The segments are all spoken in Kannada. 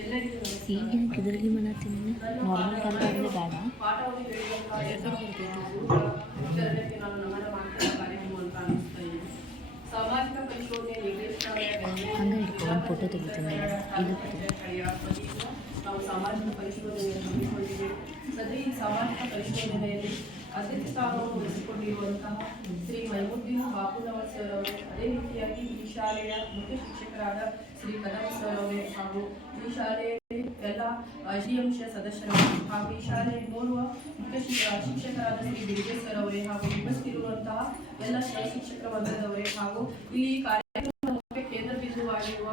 ಈಗಿನ ಇದರಲ್ಲಿ ಮಾಡತ್ತೀನಿ ನಾರ್ಮಲ್ ಕಾಲ್ ಆಗಲಿ ಬೇಡ ಹಂಗೆ ಹಿಡ್ಕೊ ಒಂದು ಫೋಟೋ ತೆಗಿತೀನಿ ಇದು ನಾವು ಸಾಮಾಜಿಕ ಪರಿಶೋಧನೆಯನ್ನು ಈ ಸಾಮಾಜಿಕ ಪರಿಶೋಧನೆಯಲ್ಲಿ ಅತಿಥಿ ಸ್ಥಾನವನ್ನು ವಹಿಸಿಕೊಂಡಿರುವಂತಹ ಶ್ರೀ ಮೈಮುದ್ದೀನ್ ಬಾಪುನವರ್ ಸರ್ ಅವರೇ, ಅದೇ ರೀತಿಯಾಗಿ ಈ ಶಾಲೆಯ ಮುಖ್ಯ ಶಿಕ್ಷಕರಾದ ಶ್ರೀ ಕದಂ ಸರ್ ಅವರೇ ಹಾಗೂ ಈ ಶಾಲೆಯಲ್ಲಿ ಎಲ್ಲ ಶ್ರೀಅಂಶ ಸದಸ್ಯರು ಹಾಗೂ ಈ ಶಾಲೆಯ ನೋಡುವ ಮುಖ್ಯ ಶಿಕ್ಷಕರಾದ ಶ್ರೀ ಬಿಡಿಗೆ ಸರ್ ಅವರೇ ಹಾಗೂ ಉಪಸ್ಥಿತಿರುವಂತಹ ಎಲ್ಲ ಶಿಕ್ಷಕರ ವರ್ಗದವರೇ ಹಾಗೂ ಇಲ್ಲಿ ಕಾರ್ಯಕ್ರಮದ ಮುಖ್ಯ ಕೇಂದ್ರ ಬಿಂದುವಾಗಿರುವ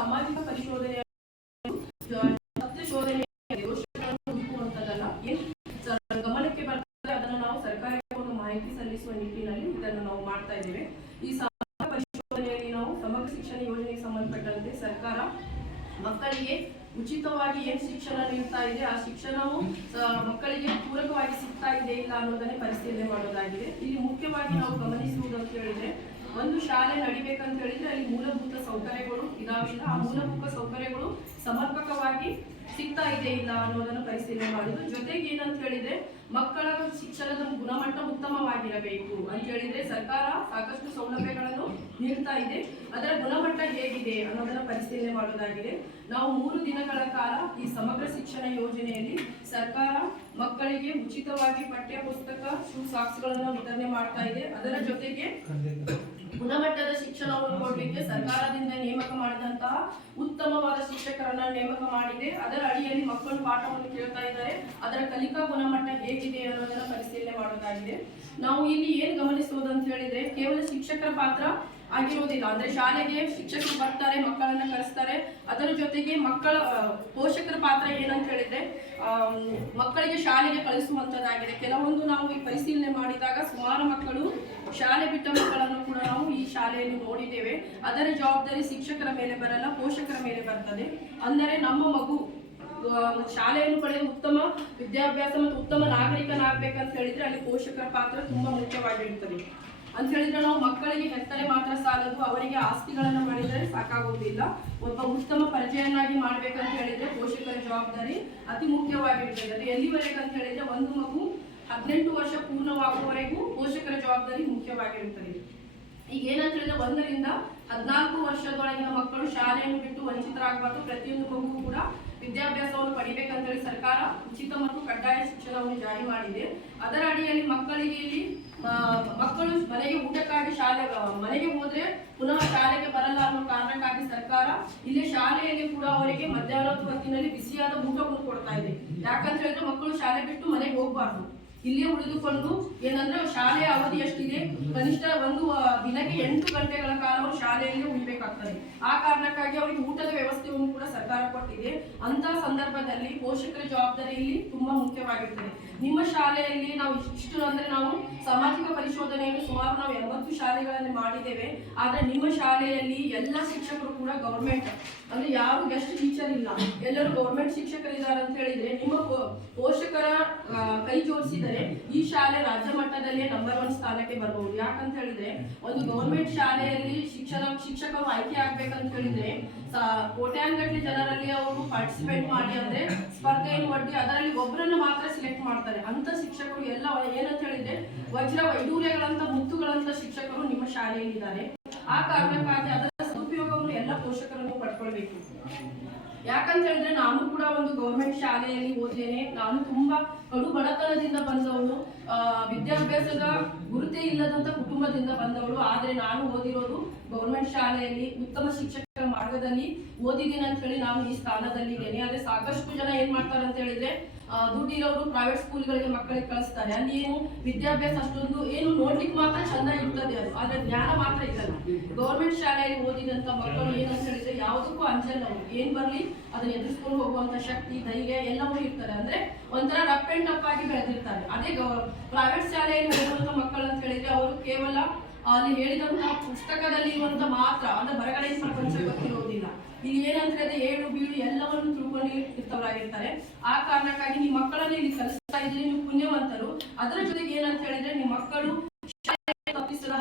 ಸಾಮಾಜಿಕ ಪರಿಶೋಧನೆಯ ಗಮನಕ್ಕೆ ಬರ್ತದೆ. ಅದನ್ನು ನಾವು ಸರ್ಕಾರಕ್ಕೆ ಒಂದು ಮಾಹಿತಿ ಸಲ್ಲಿಸುವ ನಿಟ್ಟಿನಲ್ಲಿ ಇದನ್ನು ನಾವು ಮಾಡ್ತಾ ಇದ್ದೇವೆ. ಈ ಸಾಮಾಜಿಕ ಪರಿಶೋಧನೆಯಲ್ಲಿ ನಾವು ಸಮಗ್ರ ಶಿಕ್ಷಣ ಯೋಜನೆಗೆ ಸಂಬಂಧಪಟ್ಟಂತೆ ಸರ್ಕಾರ ಮಕ್ಕಳಿಗೆ ಉಚಿತವಾಗಿ ಏನು ಶಿಕ್ಷಣ ನೀಡ್ತಾ ಇದೆ ಆ ಶಿಕ್ಷಣವು ಮಕ್ಕಳಿಗೆ ಪೂರಕವಾಗಿ ಸಿಗ್ತಾ ಇದೆ ಇಲ್ಲ ಅನ್ನೋದನ್ನೇ ಪರಿಶೀಲನೆ ಮಾಡೋದಾಗಿದೆ. ಇಲ್ಲಿ ಮುಖ್ಯವಾಗಿ ನಾವು ಗಮನಿಸುವುದು ಅಂತ ಹೇಳಿದ್ರೆ, ಒಂದು ಶಾಲೆ ನಡಿಬೇಕಂತ ಹೇಳಿದ್ರೆ ಅಲ್ಲಿ ಮೂಲಭೂತ ಸೌಕರ್ಯಗಳು ಇದಾವಿಲ್ಲ, ಆ ಮೂಲಭೂತ ಸೌಕರ್ಯಗಳು ಸಮರ್ಪಕವಾಗಿ ಸಿಗ್ತಾ ಇದೆ ಇಲ್ಲ ಅನ್ನೋದನ್ನು ಪರಿಶೀಲನೆ ಮಾಡುದು. ಜೊತೆಗೆ ಏನಂತ ಹೇಳಿದ್ರೆ ಮಕ್ಕಳ ಶಿಕ್ಷಣದ ಗುಣಮಟ್ಟ ಉತ್ತಮವಾಗಿರಬೇಕು ಅಂತ ಹೇಳಿದ್ರೆ ಸರ್ಕಾರ ಸಾಕಷ್ಟು ಸೌಲಭ್ಯಗಳನ್ನು ನೀಡ್ತಾ ಇದೆ, ಅದರ ಗುಣಮಟ್ಟ ಹೇಗಿದೆ ಅನ್ನೋದನ್ನ ಪರಿಶೀಲನೆ ಮಾಡೋದಾಗಿದೆ. ನಾವು 3 ದಿನಗಳ ಕಾಲ ಈ ಸಮಗ್ರ ಶಿಕ್ಷಣ ಯೋಜನೆಯಲ್ಲಿ ಸರ್ಕಾರ ಮಕ್ಕಳಿಗೆ ಉಚಿತವಾಗಿ ಪಠ್ಯ ಪುಸ್ತಕ ಶೂ ಸಾಕ್ಸ್ಗಳನ್ನು ವಿತರಣೆ ಮಾಡ್ತಾ ಇದೆ. ಅದರ ಜೊತೆಗೆ ಗುಣಮಟ್ಟದ ಶಿಕ್ಷಣವನ್ನು ಕೊಡಲಿಕ್ಕೆ ಸರ್ಕಾರದಿಂದ ನೇಮಕ ಮಾಡಿದಂತಹ ಉತ್ತಮವಾದ ಶಿಕ್ಷಕರನ್ನ ನೇಮಕ ಮಾಡಿದೆ. ಅದರ ಅಡಿಯಲ್ಲಿ ಮಕ್ಕಳು ಪಾಠವನ್ನು ಕೇಳ್ತಾ ಇದ್ದಾರೆ, ಅದರ ಕಲಿಕಾ ಗುಣಮಟ್ಟ ಹೇಗಿದೆ ಅನ್ನೋದನ್ನ ಪರಿಶೀಲನೆ ಮಾಡೋದಾಗಿದೆ. ನಾವು ಇಲ್ಲಿ ಏನ್ ಗಮನಿಸುವುದು ಹೇಳಿದ್ರೆ ಕೇವಲ ಶಿಕ್ಷಕರ ಪಾತ್ರ ಆಗಿರೋದಿಲ್ಲ. ಅಂದ್ರೆ ಶಾಲೆಗೆ ಶಿಕ್ಷಕರು ಬರ್ತಾರೆ, ಮಕ್ಕಳನ್ನ ಕರೆಸ್ತಾರೆ, ಅದರ ಜೊತೆಗೆ ಮಕ್ಕಳ ಪೋಷಕರ ಪಾತ್ರ ಏನಂತ ಹೇಳಿದ್ರೆ ಮಕ್ಕಳಿಗೆ ಶಾಲೆಗೆ ಕಳಿಸುವಂತದ್ದಾಗಿದೆ. ಕೆಲವೊಂದು ನಾವು ಈ ಪರಿಶೀಲನೆ ಮಾಡಿದಾಗ ಸುಮಾರು ಮಕ್ಕಳು ಶಾಲೆ ಬಿಟ್ಟ ಮಕ್ಕಳನ್ನು ಕೂಡ ನಾವು ಈ ಶಾಲೆಯಲ್ಲಿ ನೋಡಿದ್ದೇವೆ. ಅದರ ಜವಾಬ್ದಾರಿ ಶಿಕ್ಷಕರ ಮೇಲೆ ಬರಲ್ಲ, ಪೋಷಕರ ಮೇಲೆ ಬರ್ತದೆ. ಅಂದರೆ ನಮ್ಮ ಮಗು ಶಾಲೆಯನ್ನು ಪಡೆದು ಉತ್ತಮ ವಿದ್ಯಾಭ್ಯಾಸ ಮತ್ತು ಉತ್ತಮ ನಾಗರಿಕನಾಗಬೇಕಂತ ಹೇಳಿದ್ರೆ ಅಲ್ಲಿ ಪೋಷಕರ ಪಾತ್ರ ತುಂಬಾ ಮುಖ್ಯವಾಗಿರುತ್ತದೆ. ಅಂತ ಹೇಳಿದ್ರೆ ನಾವು ಮಕ್ಕಳಿಗೆ ಹೆತ್ತರೆ ಮಾತ್ರ ಸಾಲದು, ಅವರಿಗೆ ಆಸ್ತಿಗಳನ್ನು ಮಾಡಿದರೆ ಸಾಕಾಗುವುದಿಲ್ಲ. ಒಬ್ಬ ಉತ್ತಮ ಪರಿಚಯನಾಗಿ ಮಾಡ್ಬೇಕಂತ ಹೇಳಿದ್ರೆ ಪೋಷಕರ ಜವಾಬ್ದಾರಿ ಅತಿ ಮುಖ್ಯವಾಗಿರುತ್ತದೆ. ಅದು ಎಲ್ಲಿವರೆಗೆ ಅಂತ ಹೇಳಿದ್ರೆ ಒಂದು ಮಗು 18 ವರ್ಷ ಪೂರ್ಣವಾಗುವವರೆಗೂ ಪೋಷಕರ ಜವಾಬ್ದಾರಿ ಮುಖ್ಯವಾಗಿರುತ್ತದೆ. ಈಗ ಏನಂತ ಹೇಳಿದ್ರೆ 1 ರಿಂದ 14 ವರ್ಷದೊಳಗಿನ ಮಕ್ಕಳು ಶಾಲೆಯನ್ನು ಬಿಟ್ಟು ವಂಚಿತರಾಗಬಾರ್ದು. ಪ್ರತಿಯೊಂದು ಮಗುವು ಕೂಡ ವಿದ್ಯಾಭ್ಯಾಸವನ್ನು ಪಡಿಬೇಕಂತ ಹೇಳಿ ಸರ್ಕಾರ ಉಚಿತ ಮತ್ತು ಕಡ್ಡಾಯ ಶಿಕ್ಷಣವನ್ನು ಜಾರಿ ಮಾಡಿದೆ. ಅದರ ಅಡಿಯಲ್ಲಿ ಮಕ್ಕಳಿಗೆ ಇಲ್ಲಿ ಮಕ್ಕಳು ಮನೆಗೆ ಊಟಕ್ಕಾಗಿ ಮನೆಗೆ ಹೋದ್ರೆ ಪುನಃ ಶಾಲೆಗೆ ಬರಲ್ಲ ಅನ್ನೋ ಕಾರಣಕ್ಕಾಗಿ ಸರ್ಕಾರ ಇಲ್ಲಿ ಶಾಲೆಯಲ್ಲಿ ಕೂಡ ಅವರಿಗೆ ಮಧ್ಯಾಹ್ನದ ಹೊತ್ತಿನಲ್ಲಿ ಬಿಸಿಯಾದ ಊಟವನ್ನು ಕೊಡ್ತಾ ಇದೆ. ಯಾಕಂತ ಹೇಳಿದ್ರೆ ಮಕ್ಕಳು ಶಾಲೆ ಬಿಟ್ಟು ಮನೆಗೆ ಹೋಗ್ಬಾರ್ದು, ಇಲ್ಲೇ ಉಳಿದುಕೊಂಡು ಏನಂದ್ರೆ ಶಾಲೆಯ ಅವಧಿ ಎಷ್ಟಿದೆ, ಕನಿಷ್ಠ ಒಂದು ದಿನಕ್ಕೆ 8 ಗಂಟೆಗಳ ಕಾಲ ಅವರು ಶಾಲೆಯಲ್ಲಿ ಉಳಿಬೇಕಾಗ್ತದೆ. ಆ ಕಾರಣಕ್ಕಾಗಿ ಅವರಿಗೆ ಊಟದ ವ್ಯವಸ್ಥೆಯನ್ನು ಕೂಡ ಸರ್ಕಾರ ಕೊಟ್ಟಿದೆ. ಅಂತ ಸಂದರ್ಭದಲ್ಲಿ ಪೋಷಕರ ಜವಾಬ್ದಾರಿ ಇಲ್ಲಿ ತುಂಬಾ ಮುಖ್ಯವಾಗಿರ್ತದೆ. ನಿಮ್ಮ ಶಾಲೆಯಲ್ಲಿ ನಾವು ಇಷ್ಟು ಅಂದ್ರೆ ನಾವು ಸಾಮಾಜಿಕ ಪರಿಶೋಧನೆಯನ್ನು ಸುಮಾರು ನಾವು 80 ಶಾಲೆಗಳಲ್ಲಿ ಮಾಡಿದ್ದೇವೆ. ಆದ್ರೆ ನಿಮ್ಮ ಶಾಲೆಯಲ್ಲಿ ಎಲ್ಲ ಶಿಕ್ಷಕರು ಕೂಡ ಗೌರ್ಮೆಂಟ್, ಅಂದ್ರೆ ಯಾರು ಗೆಸ್ಟ್ ಟೀಚರ್ ಇಲ್ಲ, ಎಲ್ಲರೂ ಗೌರ್ಮೆಂಟ್ ಶಿಕ್ಷಕರಿದ್ದಾರೆ ಅಂತ ಹೇಳಿದ್ರೆ ನಿಮ್ಮ ಪೋಷಕರ ಕೈ ಜೋಡಿಸಿದರೆ ಈ ಶಾಲೆ ರಾಜ್ಯ ಮಟ್ಟದಲ್ಲೇ ನಂಬರ್ 1 ಸ್ಥಾನಕ್ಕೆ ಬರಬಹುದು. ಯಾಕಂತ ಹೇಳಿದ್ರೆ ಒಂದು ಗೌರ್ಮೆಂಟ್ ಶಾಲೆಯಲ್ಲಿ ಶಿಕ್ಷಕರು ಆಯ್ಕೆ ಆಗ್ಬೇಕಂತ ಹೇಳಿದ್ರೆ ಕೋಟ್ಯಾಂಗಟ್ಟಲೆ ಜನರಲ್ಲಿ ಅವರು ಪಾರ್ಟಿಸಿಪೇಟ್ ಮಾಡಿ ಅಂದ್ರೆ ಸ್ಪರ್ಧೆಯನ್ನು ಒಡ್ಡಿ ಅದರಲ್ಲಿ ಒಬ್ಬರನ್ನು ಮಾತ್ರ ಸಿಲೆಕ್ಟ್ ಮಾಡ್ತಾರೆ. ಅಂತ ಶಿಕ್ಷಕರು ಎಲ್ಲ ಏನಂತ ಹೇಳಿದ್ರೆ ವಜ್ರ ವೈಡೂರ್ಯಗಳಂತ ಮುತ್ತುಗಳಂತ ಶಿಕ್ಷಕರು ನಿಮ್ಮ ಶಾಲೆಯಲ್ಲಿ ಇದ್ದಾರೆ. ಆ ಕಾರಣಕ್ಕಾಗಿ ಅದರ ಸದುಪಯೋಗವನ್ನು ಎಲ್ಲ ಪೋಷಕರನ್ನು ಪಡ್ಕೊಳ್ಬೇಕು. ಯಾಕಂತ ಹೇಳಿದ್ರೆ ನಾನು ಕೂಡ ಒಂದು ಗೌರ್ಮೆಂಟ್ ಶಾಲೆಯಲ್ಲಿ ಓದಿದ್ದೇನೆ. ನಾನು ತುಂಬಾ ಕಡು ಬಡತನದಿಂದ ಬಂದವಳು, ವಿದ್ಯಾಭ್ಯಾಸದ ಗುರುತೇ ಇಲ್ಲದಂತ ಕುಟುಂಬದಿಂದ ಬಂದವಳು. ಆದ್ರೆ ನಾನು ಓದಿರೋದು ಗೌರ್ಮೆಂಟ್ ಶಾಲೆಯಲ್ಲಿ ಉತ್ತಮ ಶಿಕ್ಷಕರ ಮಾರ್ಗದಲ್ಲಿ ಓದಿದ್ದೀನಿ ಅಂತ ಹೇಳಿ ನಾನು ಈ ಸ್ಥಾನದಲ್ಲಿ ಇದ್ದೇನೆ. ಆದ್ರೆ ಸಾಕಷ್ಟು ಜನ ಏನ್ ಮಾಡ್ತಾರೆ ಅಂತ ಹೇಳಿದ್ರೆ ದುಡ್ಡಿರೋರು ಪ್ರೈವೇಟ್ ಸ್ಕೂಲ್ಗಳಿಗೆ ಮಕ್ಕಳಿಗೆ ಕಳಿಸ್ತಾರೆ. ಅಲ್ಲಿ ಏನು ವಿದ್ಯಾಭ್ಯಾಸ ಅಷ್ಟೊಂದು ಏನು ನೋಡ್ಲಿಕ್ಕೆ ಮಾತ್ರ ಚಂದ ಇರ್ತದೆ, ಅದು ಆದ್ರೆ ಜ್ಞಾನ ಮಾತ್ರ ಇರಲ್ಲ. ಗೌರ್ಮೆಂಟ್ ಶಾಲೆಯಲ್ಲಿ ಓದಿದಂತ ಮಕ್ಕಳು ಏನಂತ ಹೇಳಿದ್ರೆ ಯಾವುದಕ್ಕೂ ಅಂಜಲ್ಲ, ಅವರು ಏನ್ ಬರ್ಲಿ ಅದನ್ನ ಎದುರಿಸ್ಕೊಂಡು ಹೋಗುವಂತ ಶಕ್ತಿ, ಧೈರ್ಯ ಎಲ್ಲವೂ ಇರ್ತಾರೆ. ಅಂದ್ರೆ ಒಂಥರ ರಫ್ ಅಂಡ್ ಟಫ್ ಆಗಿ ಬೆಳೆದಿರ್ತಾರೆ. ಅದೇ ಪ್ರೈವೇಟ್ ಶಾಲೆಯಲ್ಲಿ ಓದುವಂತ ಮಕ್ಕಳು ಅಂತ ಹೇಳಿದ್ರೆ ಅವರು ಕೇವಲ ಅಲ್ಲಿ ಹೇಳಿದಂತಹ ಪುಸ್ತಕದಲ್ಲಿ ಇರುವಂತ ಮಾತ್ರ, ಅಂದ್ರೆ ಹೊರಗಡೆ ಪ್ರಪಂಚ ಗೊತ್ತಿರೋದಿಲ್ಲ. ಇಲ್ಲಿ ಏನಂತ ಹೇಳಿದ್ರೆ ಏಳು ಬೀಳು ಎಲ್ಲವನ್ನು ತಿಳ್ಕೊಂಡು ಇರ್ತವರಾಗಿರ್ತಾರೆ. ಆ ಕಾರಣಕ್ಕಾಗಿ ನಿಮ್ಮ ಮಕ್ಕಳಲ್ಲಿ ಇಲ್ಲಿ ಕಲಿಸ್ತಾ ಇದ್ರೆ ನೀವು ಪುಣ್ಯವಂತರು. ಅದರ ಜೊತೆಗೆ ಏನಂತ ಹೇಳಿದ್ರೆ ನಿಮ್ಮ ಮಕ್ಕಳು ತಪ್ಪಿಸದ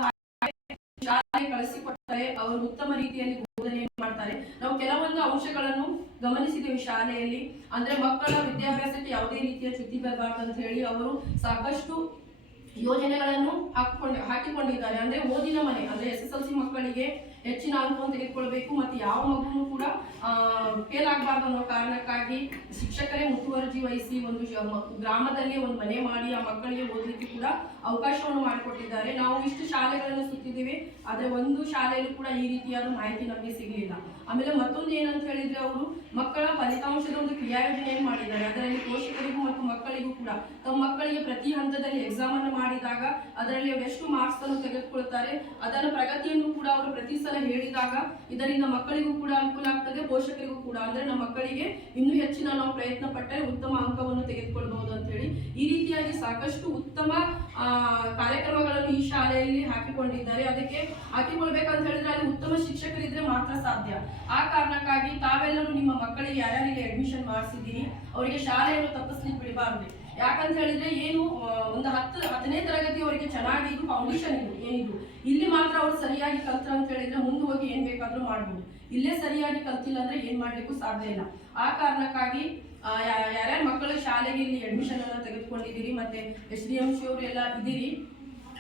ಕಳಿಸಿಕೊಟ್ಟರೆ ಅವರು ಉತ್ತಮ ರೀತಿಯಲ್ಲಿ ಬೋಧನೆ ಮಾಡ್ತಾರೆ. ನಾವು ಕೆಲವೊಂದು ಅಂಶಗಳನ್ನು ಗಮನಿಸಿದ್ದೇವೆ ಶಾಲೆಯಲ್ಲಿ. ಅಂದ್ರೆ ಮಕ್ಕಳ ವಿದ್ಯಾಭ್ಯಾಸಕ್ಕೆ ಯಾವುದೇ ರೀತಿಯ ಚ್ಯುತಿ ಬರಬಾರ್ದು ಅಂತ ಹೇಳಿ ಅವರು ಸಾಕಷ್ಟು ಯೋಜನೆಗಳನ್ನು ಹಾಕಿಕೊಂಡಿದ್ದಾರೆ. ಅಂದ್ರೆ ಓದಿನ ಮನೆ, ಅಂದ್ರೆ SSLC ಮಕ್ಕಳಿಗೆ ಹೆಚ್ಚಿನ ಅಂಕವನ್ನು ತೆಗೆದುಕೊಳ್ಬೇಕು ಮತ್ತು ಯಾವ ಮಗುನು ಕೂಡ ಫೇಲ್ ಆಗಬಾರ್ದು ಅನ್ನೋ ಕಾರಣಕ್ಕಾಗಿ ಶಿಕ್ಷಕರೇ ಮುತುವರ್ಜಿ ವಹಿಸಿ ಒಂದು ಗ್ರಾಮದಲ್ಲಿ ಒಂದು ಮನೆ ಮಾಡಿ ಆ ಮಕ್ಕಳಿಗೆ ಓದಲಿಕ್ಕೆ ಕೂಡ ಅವಕಾಶವನ್ನು ಮಾಡಿಕೊಟ್ಟಿದ್ದಾರೆ. ನಾವು ಇಷ್ಟು ಶಾಲೆಗಳನ್ನು ಸುತ್ತಿದ್ದೇವೆ, ಆದ್ರೆ ಒಂದು ಶಾಲೆಯಲ್ಲೂ ಕೂಡ ಈ ರೀತಿಯಾದ ಮಾಹಿತಿ ನಮಗೆ ಸಿಗಲಿಲ್ಲ. ಆಮೇಲೆ ಮತ್ತೊಂದು ಏನಂತ ಹೇಳಿದ್ರೆ, ಅವರು ಮಕ್ಕಳ ಫಲಿತಾಂಶದ ಒಂದು ಕ್ರಿಯಾಯೋಜನೆಯನ್ನು ಮಾಡಿದ್ದಾರೆ. ಅದರಲ್ಲಿ ಪೋಷಕರಿಗೂ ಮತ್ತು ಮಕ್ಕಳಿಗೂ ಕೂಡ ತಮ್ಮ ಮಕ್ಕಳಿಗೆ ಪ್ರತಿ ಹಂತದಲ್ಲಿ ಎಕ್ಸಾಮ್ ಅನ್ನು ಮಾಡಿದಾಗ ಅದರಲ್ಲಿ ಎಷ್ಟು ಮಾರ್ಕ್ಸ್ ಅನ್ನು ತೆಗೆದುಕೊಳ್ತಾರೆ ಅದರ ಪ್ರಗತಿಯನ್ನು ಕೂಡ ಅವರು ಪ್ರತಿ ಸಲ ಹೇಳಿದಾಗ ಇದರಿಂದ ಮಕ್ಕಳಿಗೂ ಕೂಡ ಅನುಕೂಲ ಆಗ್ತದೆ, ಪೋಷಕರಿಗೂ ಕೂಡ. ಅಂದ್ರೆ ನಮ್ಮ ಮಕ್ಕಳಿಗೆ ಇನ್ನೂ ಹೆಚ್ಚಿನ ನಾವು ಪ್ರಯತ್ನ ಪಟ್ಟರೆ ಉತ್ತಮ ಅಂಕವನ್ನು ತೆಗೆದುಕೊಳ್ಬಹುದು ಅಂತ ಹೇಳಿ ಈ ರೀತಿಯಾಗಿ ಸಾಕಷ್ಟು ಉತ್ತಮ ಕಾರ್ಯಕ್ರಮಗಳನ್ನು ಈ ಶಾಲೆಯಲ್ಲಿ ಹಾಕಿಕೊಂಡಿದ್ದಾರೆ. ಅದಕ್ಕೆ ಹಾಕಿಕೊಳ್ಬೇಕಂತ ಹೇಳಿದ್ರೆ ಅಲ್ಲಿ ಉತ್ತಮ ಶಿಕ್ಷಕರಿದ್ರೆ ಮಾತ್ರ ಸಾಧ್ಯ. ಆ ಕಾರಣಕ್ಕಾಗಿ ತಾವೆಲ್ಲರೂ ನಿಮ್ಮ ಮಕ್ಕಳಿಗೆ ಯಾರ್ಯಾರಿಗೆ ಅಡ್ಮಿಷನ್ ಮಾಡಿಸಿದ್ದೀರಿ ಅವರಿಗೆ ಶಾಲೆಯನ್ನು ತಪ್ಪಿಸ್ಲಿಕ್ಕೆ ಬಿಡಬಾರ್ದು. ಯಾಕಂತ ಹೇಳಿದ್ರೆ ಏನು ಒಂದು 10ನೇ ತರಗತಿಯವರಿಗೆ ಚೆನ್ನಾಗಿ ಇದು ಫೌಂಡೇಶನ್ ಇದು ಏನಿದು ಇಲ್ಲಿ ಮಾತ್ರ ಅವ್ರು ಸರಿಯಾಗಿ ಕಲ್ತ್ರ ಅಂತ ಹೇಳಿದ್ರೆ ಮುಂದೆ ಹೋಗಿ ಏನ್ ಬೇಕಾದ್ರೂ ಮಾಡ್ಬೋದು. ಇಲ್ಲೇ ಸರಿಯಾಗಿ ಕಲ್ತಿಲ್ಲ ಅಂದ್ರೆ ಏನ್ ಮಾಡ್ಲಿಕ್ಕೂ ಸಾಧ್ಯ ಇಲ್ಲ. ಆ ಕಾರಣಕ್ಕಾಗಿ ಯಾರ್ಯಾರ ಮಕ್ಕಳು ಶಾಲೆಗೆ ಇಲ್ಲಿ ಅಡ್ಮಿಷನ್ ಅನ್ನ ತೆಗೆದುಕೊಂಡಿದ್ದೀರಿ ಮತ್ತೆ SDMC ಅವರು ಎಲ್ಲ ಇದ್ದೀರಿ,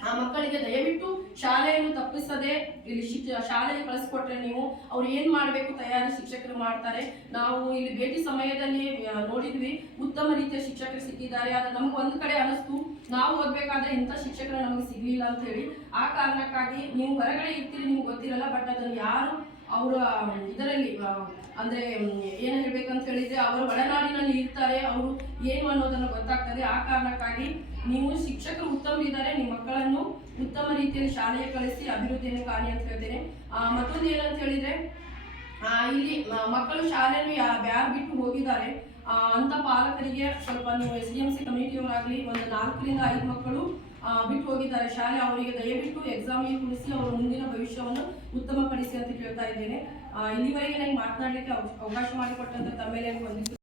ಆ ಮಕ್ಕಳಿಗೆ ದಯವಿಟ್ಟು ಶಾಲೆಯನ್ನು ತಪ್ಪಿಸದೆ ಇಲ್ಲಿ ಶಾಲೆಗೆ ಕಳಿಸ್ಕೊಟ್ರೆ ನೀವು ಅವ್ರು ಏನ್ ಮಾಡ್ಬೇಕು ತಯಾರಿ ಶಿಕ್ಷಕರು ಮಾಡ್ತಾರೆ. ನಾವು ಇಲ್ಲಿ ಭೇಟಿ ಸಮಯದಲ್ಲಿ ನೋಡಿದ್ವಿ, ಉತ್ತಮ ರೀತಿಯ ಶಿಕ್ಷಕರು ಸಿಕ್ಕಿದ್ದಾರೆ. ಆದ್ರೆ ನಮ್ಗೆ ಒಂದ್ ಕಡೆ ಅನಿಸ್ತು, ನಾವು ಓದ್ಬೇಕಾದ್ರೆ ಇಂಥ ಶಿಕ್ಷಕರು ನಮಗೆ ಸಿಗ್ಲಿಲ್ಲ ಅಂತ ಹೇಳಿ. ಆ ಕಾರಣಕ್ಕಾಗಿ ನೀವು ಹೊರಗಡೆ ಇರ್ತೀರಿ, ನಿಮ್ಗೆ ಗೊತ್ತಿರಲ್ಲ, ಬಟ್ ಅದನ್ನು ಯಾರು ಅವರ ಇದರಲ್ಲಿ ಅಂದ್ರೆ ಏನ್ ಹೇಳ್ಬೇಕಂತ ಹೇಳಿದ್ರೆ ಅವರ ಒಳನಾಡಿನಲ್ಲಿ ಇರ್ತಾರೆ, ಅವರು ಏನು ಅನ್ನೋದನ್ನು ಗೊತ್ತಾಗ್ತದೆ. ಆ ಕಾರಣಕ್ಕಾಗಿ ನೀವು ಶಿಕ್ಷಕರು ಉತ್ತಮರಿದ್ದಾರೆ, ನಿಮ್ಮ ಮಕ್ಕಳನ್ನು ಉತ್ತಮ ರೀತಿಯಲ್ಲಿ ಶಾಲೆಗೆ ಕಳಿಸಿ ಅಭಿವೃದ್ಧಿಯನ್ನು ಕಾಣಿ ಅಂತ ಹೇಳ್ತೇನೆ. ಮತ್ತೊಂದು ಏನಂತ ಹೇಳಿದ್ರೆ, ಇಲ್ಲಿ ಮಕ್ಕಳು ಶಾಲೆಯನ್ನು ಯಾರು ಬಿಟ್ಟು ಹೋಗಿದ್ದಾರೆ ಅಂತ ಪಾಲಕರಿಗೆ ಸ್ವಲ್ಪ ನೀವು SDMC ಕಮಿಟಿಯವರಾಗ್ಲಿ ಒಂದು 4 ರಿಂದ 5 ಮಕ್ಕಳು ಬಿಟ್ಟು ಹೋಗಿದ್ದಾರೆ ಶಾಲೆ, ಅವರಿಗೆ ದಯವಿಟ್ಟು ಎಕ್ಸಾಮಿಗೆ ಕುಳಿಸಿ ಅವರ ಮುಂದಿನ ಭವಿಷ್ಯವನ್ನು ಉತ್ತಮಪಡಿಸಿ ಅಂತ ಕೇಳ್ತಾ ಇದ್ದೇನೆ. ಇಲ್ಲಿವರೆಗೆ ನನಗೆ ಮಾತನಾಡಲಿಕ್ಕೆ ಅವಕಾಶ ಮಾಡಿಕೊಟ್ಟಂತ ತಮ್ಮೆಲ್ಲರಿಗೂ ವಂದಿಸುತ್ತೇನೆ.